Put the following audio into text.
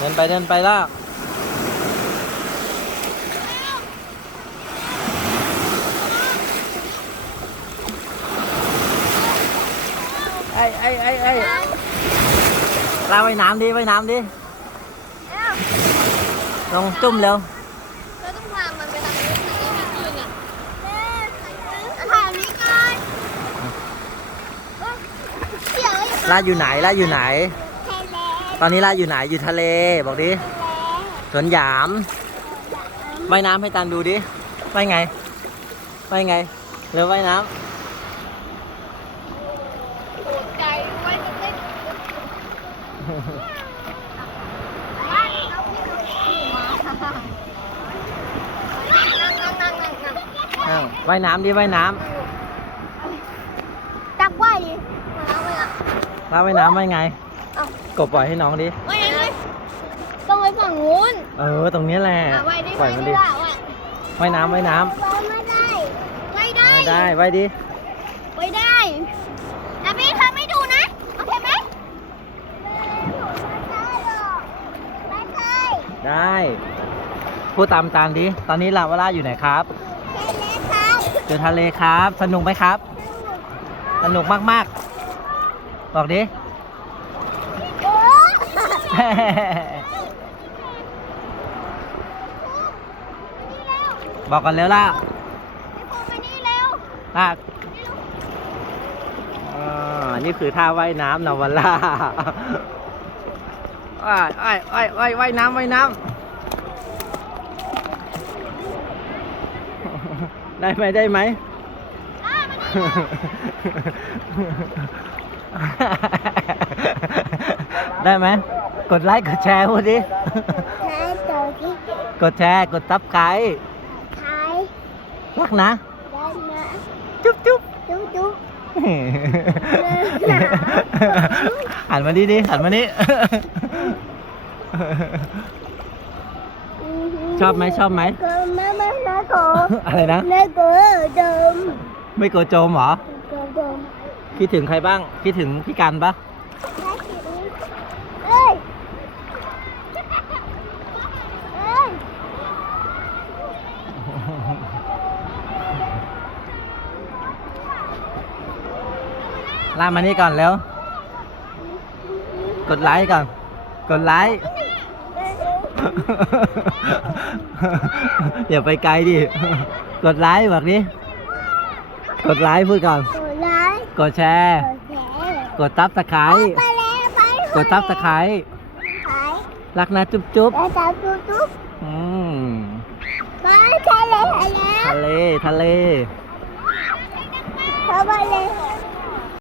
เดินไปเดินไปล่ะไอ้ไอ้ไอ้ไอ้ลาว่ายน้ำดิว่ายน้ำดิเอ้าลงจุ่มเร็วเราต้องพามันไปทางนู้นถึงจะมีคืนอะเอาถ่ายอันนี้ก่อนเอ้ยเดี๋ยวอย่าลาอยู่ไหนลาอยู่ไหนแทนแล้ว ตอนนี้ลาอยู่ไหนอยู่ทะเลบอกดิสวนหยามว่ายน้ำให้ตันดูดิว่ายไงว่ายไงเร็วว่ายน้ปวดใจไว้จะเต้นำบ้านเราไม่เคยมานั่งนั่งนั่งนั่งนั่งอ้าวว่ายน้ำดิว่ายน้จับไว้ดิมาแล้วมาแล้วำลาว่ายน้ำว่ายไง เอ้า กบปล่อยให้น้องดิไม่ไม่ต้องไปฝั่งนู้นเออ ตรงนี้แหละ อะไว้ได้ปล่อยมันดิไว้ได้ว่ายน้ำว่ายน้ไม่ได้ไม่ได้ำไม่ได้ว่ายดิไม่ได้นะพี่เธอไม่ดูนะ โอเคไหมไม่เคยได้ พูดตามตามดิ ตอนนี้ลาวาล่าอยู่ไหนครับแค่นี้ครับอยู่ทะเลครับ สนุกไหมครับ สนุกมาก ๆ บอกดิโอ้ บอกกันเร็วล่ะพี่ปูมานี่เร็วล่ะอ่านี่คือท่าว่ายน้ำนาวาล่าว่ายว่ายว่ายว่ายว่ายน้ำว่ายน้ำได้ไหมได้ไหมอะมานี่เร็วได้ไหม กดไลค์กดแชร์พูดดิ ใช้ตัวที่กดแชร์กดซับไครต์ใช้รักนะ ได้นะจุ๊บจุ๊บจุ๊บจุ๊บหันมาดิดิหันมานี่ ชอบไหมชอบไหม ก็ไม่ไม่นะโกอะไรนะนะโกเดิมไม่กลัวโจมเหรอ โกเดิม คิดถึงใครบ้าง คิดถึงพี่กันปะ ได้สิเอ้ยเอ้ย ลากมานี่ก่อนเร็วกดไลค์ก่อน กดไลค์ อย่าไปไกลดิ กดไลค์บอกดิกดไลค์พูดก่อนกดไลค์กดแชร์กดแชร์ กดตับตะไคร้ไปแล้วไปกดตับตะไคร้ขายรักนะจุ๊บจุ๊บไปตามตุ๊กตุ๊กอืมไปทะเลแล้วทะเล ทะเลเข้าไปเลย